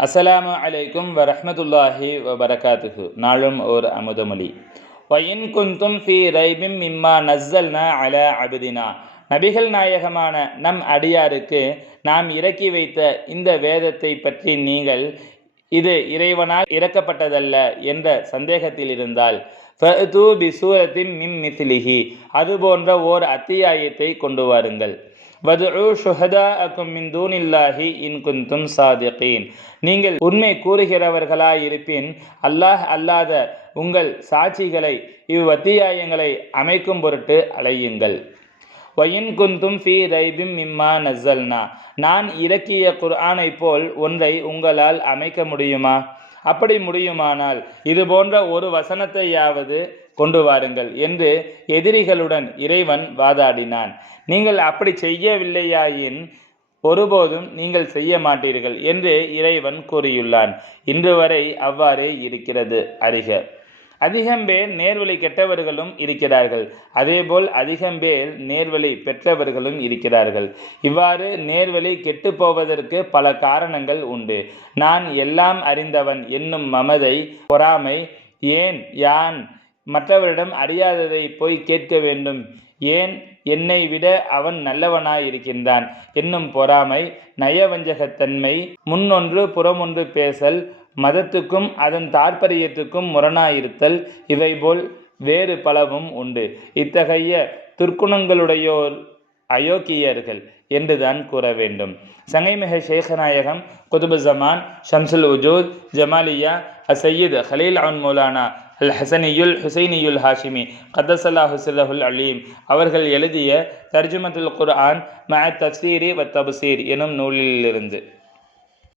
அஸ்ஸலாமு அலைக்கும் வரஹ்மத்துல்லாஹி வபரகாத்துஹு. நாளும் ஓர் அமுதமொழி. வயின் குந்தும் ஃபி ரைபிம் மிம்மா நஸ்ஸல்னா அல அபுதினா. நபிகள் நாயகமான நம் அடியாருக்கு நாம் இறக்கி வைத்த இந்த வேதத்தை பற்றி நீங்கள் இது இறைவனால் இறக்கப்பட்டதல்ல என்ற சந்தேகத்தில் இருந்தால் ஃபஅது பி சூரத்தின் மிம் அதுபோன்ற ஓர் அத்தியாயத்தை கொண்டு வாருங்கள். வதுஉ ஷுஹதாஅக்கும் மின் தூனில்லாஹி இன் குந்தும் சாதிகீன். நீங்கள் உண்மை கூறுகிறவர்களாயிருப்பின் அல்லாஹ் அல்லாத உங்கள் சாட்சிகளை இவ்வத்தியாயங்களை அமைக்கும் பொருட்டு அலையுங்கள். வயின் குந்தும் ஃபி ரைபிம் மிம்மா நஸ்ஸல்னா. நான் இறக்கிய குர்ஆனை போல் ஒன்றை உங்களால் அமைக்க முடியுமா? அப்படி முடியுமானால் இது போன்ற ஒரு வசனத்தையாவது கொண்டு வாருங்கள் என்று எதிரிகளுடன் இறைவன் வாதாடினான். நீங்கள் அப்படி செய்யவில்லையாயின் ஒருபோதும் நீங்கள் செய்ய மாட்டீர்கள் என்று இறைவன் கூறியுள்ளான். இன்று வரை அவ்வாறே இருக்கிறது அறிக. அதிகம் பேர் நேர்வழி கெட்டவர்களும் இருக்கிறார்கள். அதேபோல் அதிகம் பேர் நேர்வழி பெற்றவர்களும் இருக்கிறார்கள். இவ்வாறு நேர்வழி கெட்டு போவதற்கு பல காரணங்கள் உண்டு. நான் எல்லாம் அறிந்தவன் என்னும் மமதை பொறாமை ஏன் யான் மற்றவரிடம் அறியாததை போய் கேட்க வேண்டும். ஏன் என்னை விட அவன் நல்லவனாயிருக்கின்றான். என்னும் பொறாமை நயவஞ்சகத்தன்மை முன்னொன்று புறமொன்று பேசல் மதத்துக்கும் அதன் தாற்பரியத்துக்கும் முரணாயிருத்தல் இவைபோல் வேறு பலவும் உண்டு. இத்தகைய துர்க்குணங்களுடையோர் அயோக்கியர்கள் என்றுதான் கூற வேண்டும். சங்கைமிக ஷேகநாயகம் குதுபு ஜமான் ஷம்சுல் உஜூத் ஜமாலியா அசையீத் ஹலீல் அன் மௌலானா அல் ஹசனியுல் ஹுசைனியுல் ஹாஷிமி கதசல்லா ஹுசல்லஹுல் அலீம் அவர்கள் எழுதிய தர்ஜுமத்துல் குர்ஆன் ம தப்சீரி வ தப்சீர் எனும் நூலிலிருந்து.